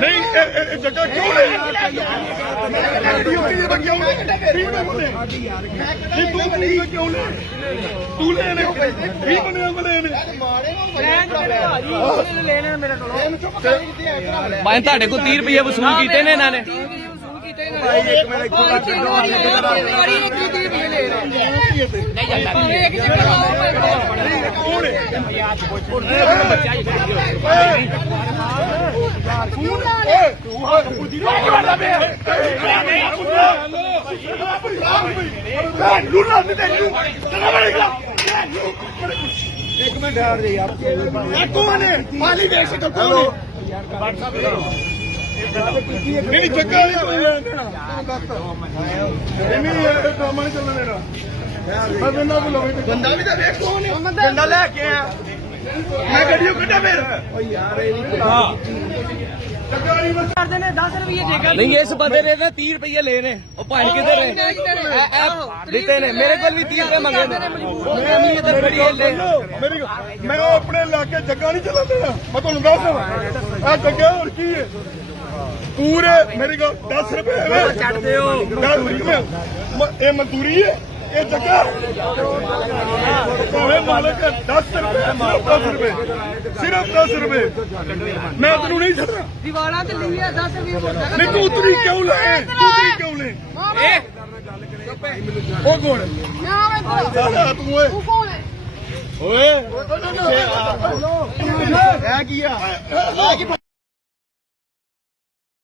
ਨਹੀਂ ਜੱਗਾ ਕਿਉਂ ਨਹੀਂ ਕਿਉਂ ਲੈ ਤੂੰ ਲੈ ਨੇ 20 ਬੰਦਿਆਂ ਕੋਲ ਲੈ ਨੇ ਮੈਂ ਤੁਹਾਡੇ ਕੋਲ 30 ਰੁਪਏ ਵਸੂਲ ਕੀਤੇ ਨੇ ਇਹਨਾਂ ਨੇ। एक मिनट यार कौन है माली देख सकते कौन है नहीं जगह नहीं ड्रामा नहीं चलने देना बंदा भी तो देख कौन है बंदा लेके आया मैं गड्डियों कटा फिर यार नहीं इस बंदे ने 30 रुपये ले ने भाई किधर दिते ने मेरे को भी 30 रुपये मंगे मैं अपने इलाके जगह नहीं चला मैं तुम दस जगह और की है पूरे मेरी को 10 रुपए ये मजदूरी है ये जगह मालिक 10 रुपए सिर्फ 10 रुपए मैं तेन नहीं छड़ दीवारा ते ली है 10 रुपए नहीं तू उतरी क्यों ले ओ कौन तू कौन है ओए